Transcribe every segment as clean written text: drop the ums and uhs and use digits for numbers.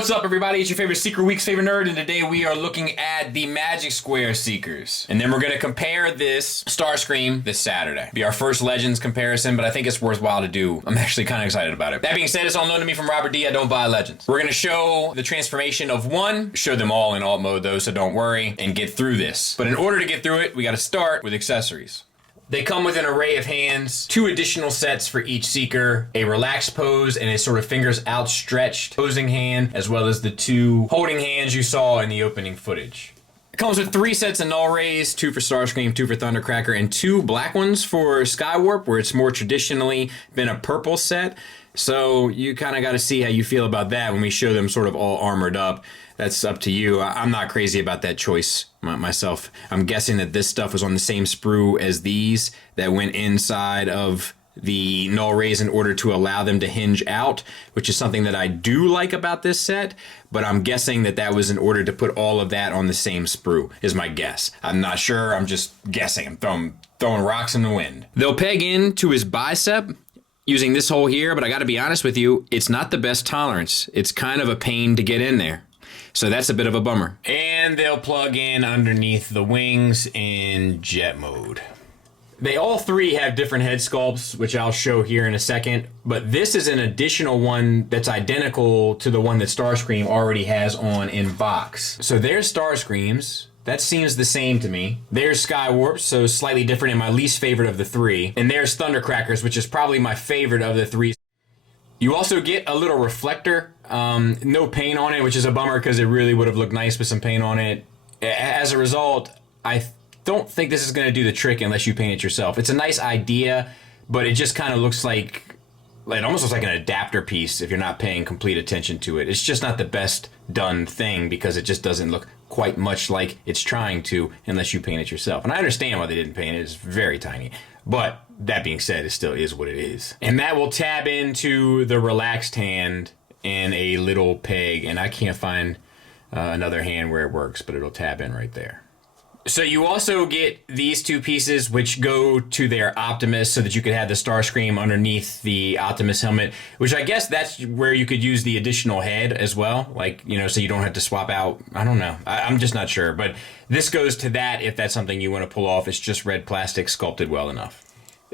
What's up, everybody? It's your favorite Secret Week's favorite nerd, and today we are looking at the Magic Square Seekers. And then we're going to compare this Starscream this Saturday. Be our first Legends comparison, but I think it's worthwhile to do. I'm actually kind of excited about it. That being said, it's all known to me from Robert D. I don't buy Legends. We're going to show the transformation of one, show them all in alt mode though, so don't worry, and get through this. But in order to get through it, we got to start with accessories. They come with an array of hands, 2 additional sets for each Seeker, a relaxed pose and a sort of fingers outstretched posing hand, as well as the 2 holding hands you saw in the opening footage. It comes with 3 sets of null rays, 2 for Starscream, 2 for Thundercracker, and 2 black ones for Skywarp, where it's more traditionally been a purple set. So you kind of got to see how you feel about that when we show them sort of all armored up. That's up to you. I'm not crazy about that choice myself. I'm guessing that this stuff was on the same sprue as these that went inside of the null rays in order to allow them to hinge out, which is something that I do like about this set, but I'm guessing that that was in order to put all of that on the same sprue, is my guess. I'm not sure, I'm just guessing. I'm throwing rocks in the wind. They'll peg in to his bicep using this hole here, but I gotta be honest with you, it's not the best tolerance. It's kind of a pain to get in there. So that's a bit of a bummer. And they'll plug in underneath the wings in jet mode. They all 3 have different head sculpts, which I'll show here in a second, but this is an additional one that's identical to the one that Starscream already has on in box. So there's Starscream's. That seems the same to me. There's Skywarp, so slightly different and my least favorite of the 3. And there's Thundercracker's, which is probably my favorite of the 3. You also get a little reflector, no paint on it, which is a bummer because it really would have looked nice with some paint on it. As a result, I don't think this is going to do the trick unless you paint it yourself. It's a nice idea, but it just kind of looks like, it almost looks like an adapter piece if you're not paying complete attention to it. It's just not the best done thing because it just doesn't look quite much like it's trying to unless you paint it yourself. And I understand why they didn't paint it. It's very tiny. But that being said, it still is what it is. And that will tab into the relaxed hand in a little peg. And I can't find another hand where it works, but it'll tab in right there. So you also get these 2 pieces which go to their Optimus so that you could have the Starscream underneath the Optimus helmet, which I guess that's where you could use the additional head as well. Like, you know, so you don't have to swap out. I don't know. I'm just not sure. But this goes to that if that's something you want to pull off. It's just red plastic sculpted well enough.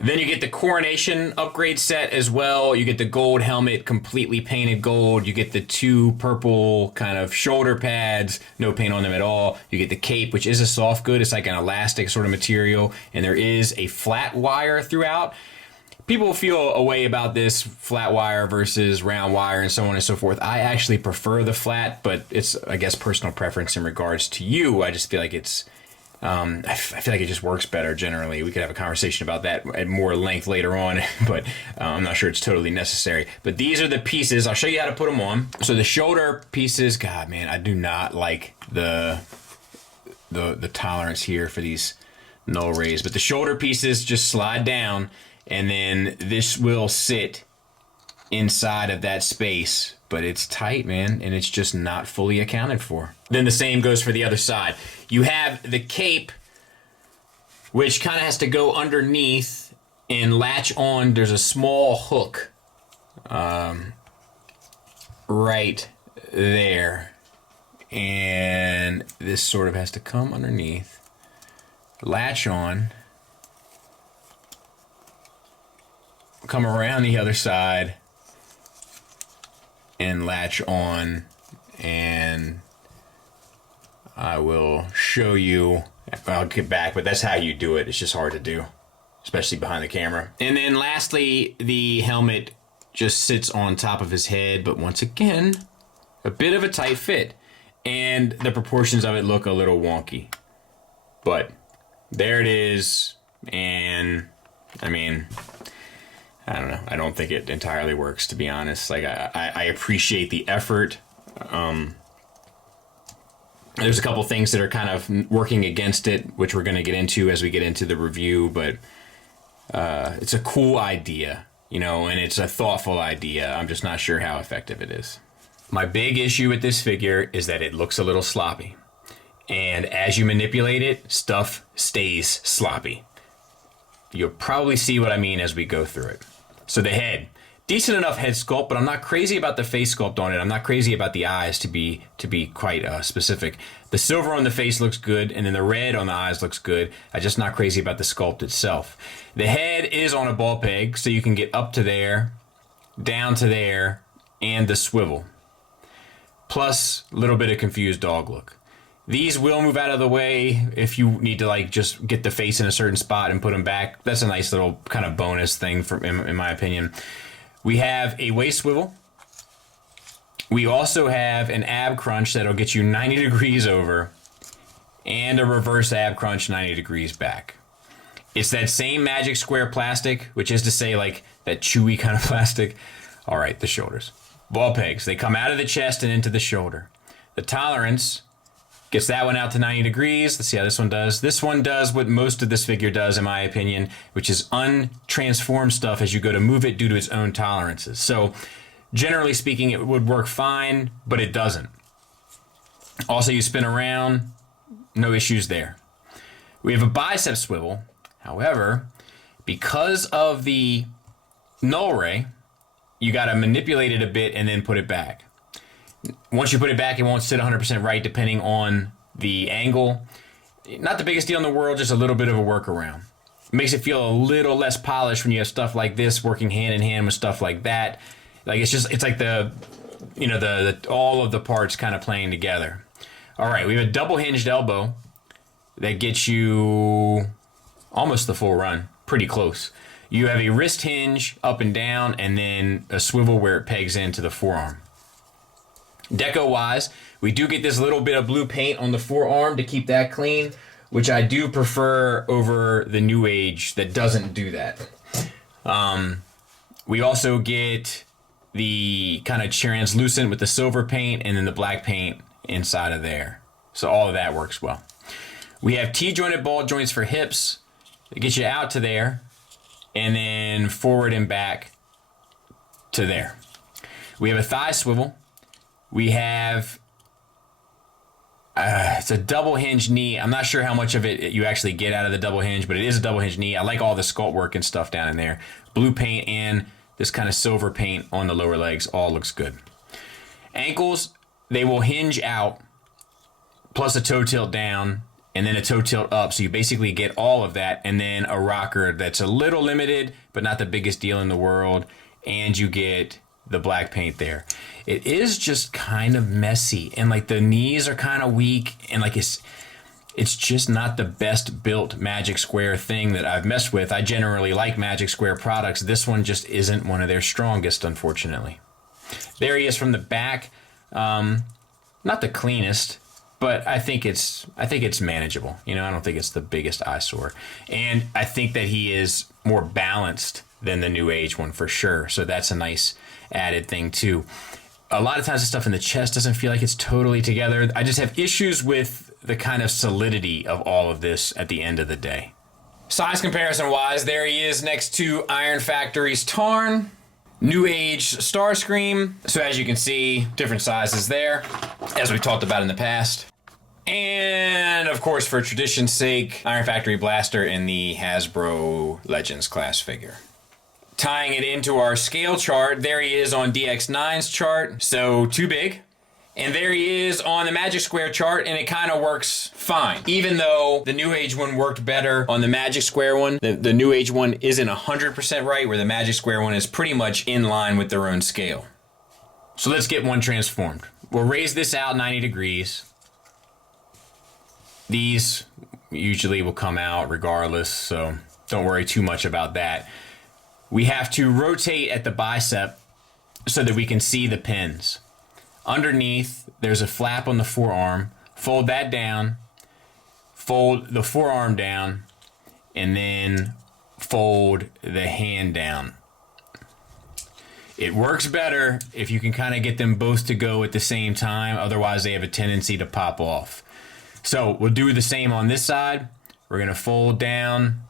Then you get the Coronation upgrade set as well. You get the gold helmet, completely painted gold. You get the 2 purple kind of shoulder pads, no paint on them at all. You get the cape, which is a soft good. It's like an elastic sort of material. And there is a flat wire throughout. People feel a way about this flat wire versus round wire and so on and so forth. I actually prefer the flat, but it's, I guess, personal preference in regards to you. I just feel like it's... I feel like it just works better generally. We could have a conversation about that at more length later on, but I'm not sure it's totally necessary. But these are the pieces. I'll show you how to put them on. So the shoulder pieces, God, man, I do not like the tolerance here for these null rays. But the shoulder pieces just slide down, and then this will sit inside of that space. But it's tight, man, and it's just not fully accounted for. Then the same goes for the other side. You have the cape, which kind of has to go underneath and latch on. There's a small hook right there. And this sort of has to come underneath, latch on, come around the other side, and latch on, and I will show you. I'll get back, but that's how you do it. It's just hard to do, especially behind the camera. And then lastly, the helmet just sits on top of his head, but once again, a bit of a tight fit, and the proportions of it look a little wonky. But there it is, and I mean, I don't know. I don't think it entirely works, to be honest. Like, I appreciate the effort. There's a couple things that are kind of working against it, which we're going to get into as we get into the review, but it's a cool idea, you know, and it's a thoughtful idea. I'm just not sure how effective it is. My big issue with this figure is that it looks a little sloppy. And as you manipulate it, stuff stays sloppy. You'll probably see what I mean as we go through it. So the head, decent enough head sculpt, but I'm not crazy about the face sculpt on it. I'm not crazy about the eyes, to be quite specific. The silver on the face looks good, and then the red on the eyes looks good. I'm just not crazy about the sculpt itself. The head is on a ball peg, so you can get up to there, down to there, and the swivel. Plus a little bit of confused dog look. These will move out of the way if you need to like just get the face in a certain spot and put them back. That's a nice little kind of bonus thing in my opinion. We have a waist swivel. We also have an ab crunch that'll get you 90 degrees over and a reverse ab crunch 90 degrees back. It's that same Magic Square plastic, which is to say like that chewy kind of plastic. All right, the shoulders. Ball pegs, they come out of the chest and into the shoulder. The tolerance gets that one out to 90 degrees. Let's see how this one does. This one does what most of this figure does, in my opinion, which is untransform stuff as you go to move it due to its own tolerances. So generally speaking, it would work fine, but it doesn't. Also, you spin around, no issues there. We have a bicep swivel. However, because of the null ray, you got to manipulate it a bit and then put it back. Once you put it back, it won't sit 100% right depending on the angle. Not the biggest deal in the world, just a little bit of a workaround. It makes it feel a little less polished when you have stuff like this working hand in hand with stuff like that. Like it's like the all of the parts kind of playing together. All right, we have a double hinged elbow that gets you almost the full run, pretty close. You have a wrist hinge up and down, and then a swivel where it pegs into the forearm. Deco wise, we do get this little bit of blue paint on the forearm to keep that clean, which I do prefer over the New Age that doesn't do that. We also get the kind of translucent with the silver paint and then the black paint inside of there. So all of that works well. We have T-jointed ball joints for hips. It gets you out to there and then forward and back to there. We have a thigh swivel. We have, it's a double hinge knee. I'm not sure how much of it you actually get out of the double hinge, but it is a double hinge knee. I like all the sculpt work and stuff down in there. Blue paint and this kind of silver paint on the lower legs, all looks good. Ankles, they will hinge out, plus a toe tilt down, and then a toe tilt up. So you basically get all of that, and then a rocker that's a little limited, but not the biggest deal in the world. And you get the black paint there. It is just kind of messy, and like the knees are kind of weak, and like it's just not the best built Magic Square thing that I've messed with. I generally like Magic Square products. This one just isn't one of their strongest, unfortunately. There he is from the back. Not the cleanest, but I think it's manageable. You know, I don't think it's the biggest eyesore. And I think that he is more balanced than the New Age one for sure. So that's a nice added thing too. A lot of times the stuff in the chest doesn't feel like it's totally together. I just have issues with the kind of solidity of all of this at the end of the day. Size comparison wise, there he is next to Iron Factory's Tarn. New Age Starscream. So as you can see, different sizes there, as we talked about in the past. And of course, for tradition's sake, Iron Factory Blaster in the Hasbro Legends class figure. Tying it into our scale chart, there he is on DX9's chart, so too big. And there he is on the Magic Square chart, and it kind of works fine. Even though the New Age one worked better on the Magic Square one, the New Age one isn't 100% right, where the Magic Square one is pretty much in line with their own scale. So let's get one transformed. We'll raise this out 90 degrees. These usually will come out regardless, so don't worry too much about that. We have to rotate at the bicep so that we can see the pins. Underneath, there's a flap on the forearm. Fold that down, fold the forearm down, and then fold the hand down. It works better if you can kind of get them both to go at the same time. Otherwise, they have a tendency to pop off. So we'll do the same on this side. We're going to fold down.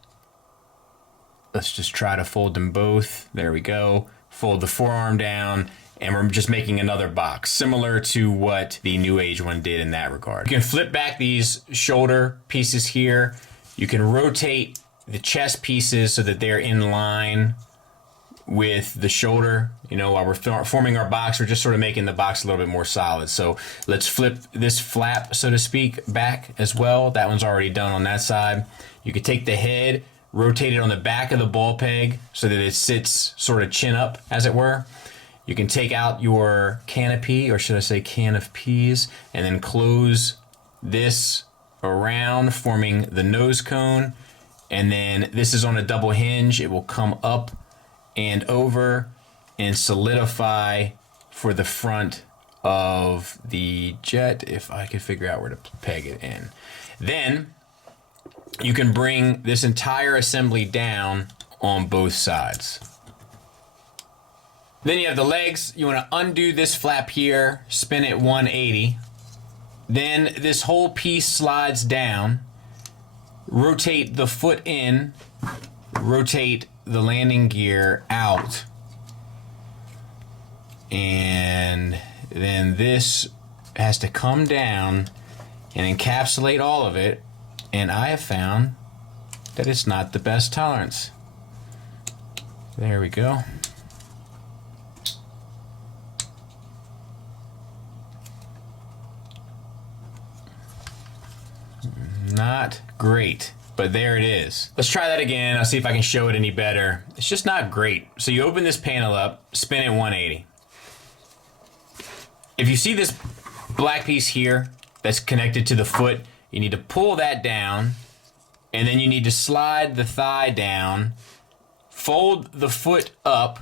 Let's just try to fold them both. There we go. Fold the forearm down, and we're just making another box, similar to what the New Age one did in that regard. You can flip back these shoulder pieces here. You can rotate the chest pieces so that they're in line with the shoulder. You know, while we're forming our box, we're just sort of making the box a little bit more solid. So let's flip this flap, so to speak, back as well. That one's already done on that side. You could take the head, rotate it on the back of the ball peg so that it sits sort of chin up, as it were. You can take out your canopy, or should I say can of peas, and then close this around, forming the nose cone. And then this is on a double hinge. It will come up and over and solidify for the front of the jet, if I could figure out where to peg it in. Then you can bring this entire assembly down on both sides. Then you have the legs. You want to undo this flap here, spin it 180. Then this whole piece slides down. Rotate the foot in, rotate the landing gear out, and then this has to come down and encapsulate all of it, and I have found that it's not the best tolerance. There we go. Not great, but there it is. Let's try that again. I'll see if I can show it any better. It's just not great. So you open this panel up, spin it 180. If you see this black piece here that's connected to the foot, you need to pull that down, and then you need to slide the thigh down, fold the foot up,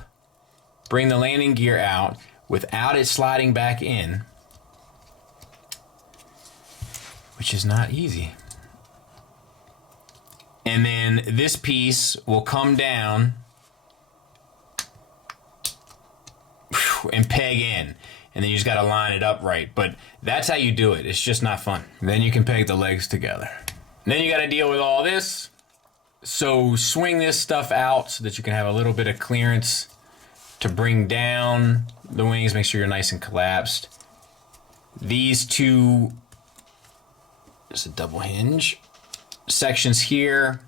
bring the landing gear out without it sliding back in, which is not easy. And then this piece will come down and peg in. And then you just gotta line it up right. But that's how you do it. It's just not fun. Then you can peg the legs together. And then you gotta deal with all this. So swing this stuff out so that you can have a little bit of clearance to bring down the wings. Make sure you're nice and collapsed. These two, just a double hinge. Sections here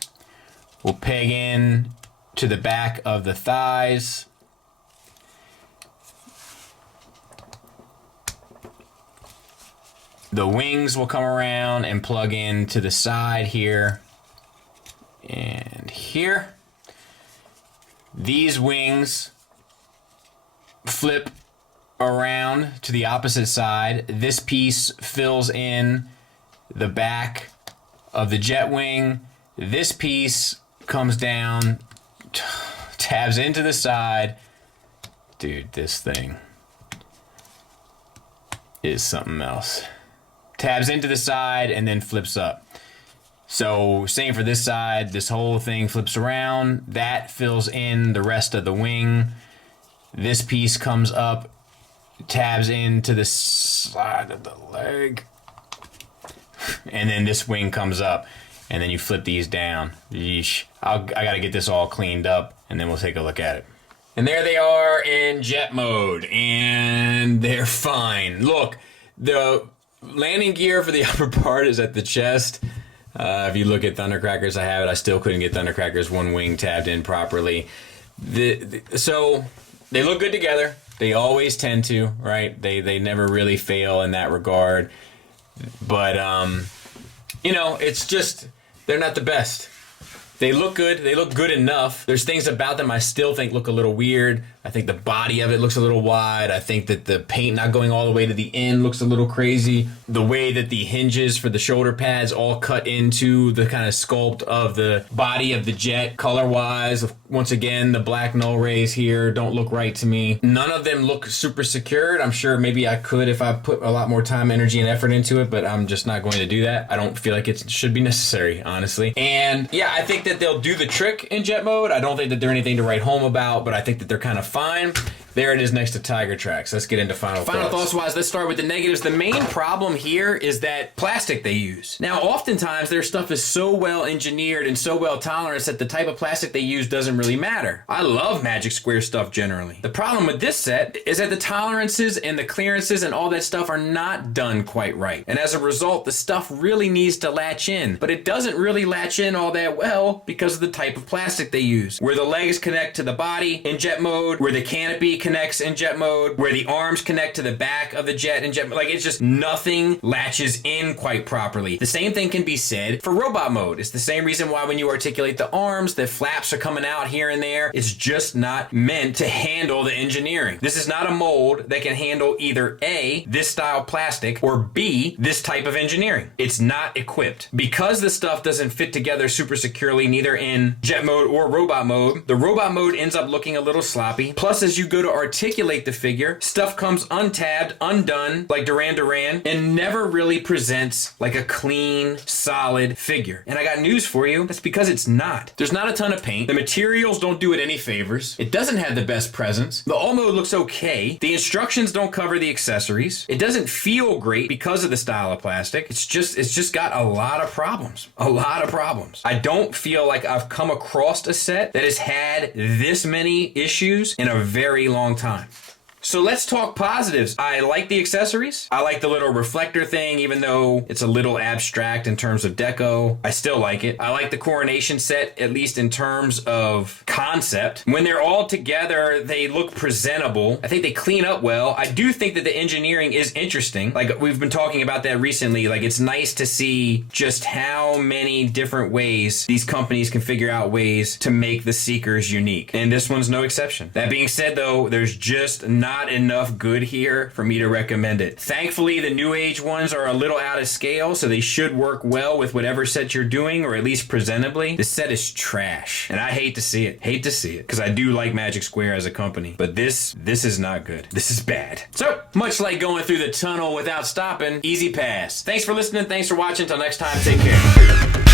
will peg in to the back of the thighs. The wings will come around and plug in to the side here and here. These wings flip around to the opposite side. This piece fills in the back of the jet wing. This piece comes down, tabs into the side. Dude, this thing is something else. Tabs into the side and then flips up. So same for this side, this whole thing flips around. That fills in the rest of the wing. This piece comes up, tabs into the side of the leg. And then this wing comes up, and then you flip these down. Yeesh. I gotta get this all cleaned up, and then we'll take a look at it. And there they are in jet mode, and they're fine. Look, the landing gear for the upper part is at the chest. If you look at Thundercrackers, I have it. I still couldn't get Thundercrackers one wing tabbed in properly. So they look good together. They always tend to, right? They never really fail in that regard. But, you know, it's just, they're not the best. They look good. They look good enough. There's things about them I still think look a little weird. I think the body of it looks a little wide. I think that the paint not going all the way to the end looks a little crazy. The way that the hinges for the shoulder pads all cut into the kind of sculpt of the body of the jet color-wise. Once again, the black null rays here don't look right to me. None of them look super secured. I'm sure maybe I could if I put a lot more time, energy, and effort into it, but I'm just not going to do that. I don't feel like it should be necessary, honestly. And yeah, I think that they'll do the trick in jet mode. I don't think that they're anything to write home about, but I think that they're kind of fine. There it is next to Tiger Tracks. Let's get into final thoughts wise. Let's start with the negatives. The main problem here is that plastic they use. Now, oftentimes their stuff is so well engineered and so well toleranced that the type of plastic they use doesn't really matter. I love Magic Square stuff generally. The problem with this set is that the tolerances and the clearances and all that stuff are not done quite right. And as a result, the stuff really needs to latch in, but it doesn't really latch in all that well because of the type of plastic they use. Where the legs connect to the body in jet mode, where the canopy connects in jet mode, where the arms connect to the back of the jet in jet mode. Like, it's just nothing latches in quite properly. The same thing can be said for robot mode. It's the same reason why when you articulate the arms, the flaps are coming out here and there. It's just not meant to handle the engineering. This is not a mold that can handle either A, this style plastic, or B, this type of engineering. It's not equipped. Because the stuff doesn't fit together super securely, neither in jet mode or robot mode, the robot mode ends up looking a little sloppy. Plus, as you go to articulate the figure, stuff comes untabbed, undone, like Duran Duran, and never really presents like a clean, solid figure. And I got news for you, that's because it's not. There's not a ton of paint. The materials don't do it any favors. It doesn't have the best presence. The all mode looks okay. The instructions don't cover the accessories. It doesn't feel great because of the style of plastic. It's just got a lot of problems. A lot of problems. I don't feel like I've come across a set that has had this many issues in a very long time. So let's talk positives. I like the accessories. I like the little reflector thing, even though it's a little abstract in terms of deco. I still like it. I like the coronation set, at least in terms of concept. When they're all together, they look presentable. I think they clean up well. I do think that the engineering is interesting. Like, we've been talking about that recently. Like, it's nice to see just how many different ways these companies can figure out ways to make the Seekers unique. And this one's no exception. That being said, though, there's just not enough good here for me to recommend it. Thankfully, the new age ones are a little out of scale, so they should work well with whatever set you're doing, or at least presentably. This set is trash, and I hate to see it. Hate to see it, because I do like Magic Square as a company, but this is not good. This is bad. So, much like going through the tunnel without stopping, easy pass. Thanks for listening. Thanks for watching. Until next time, take care.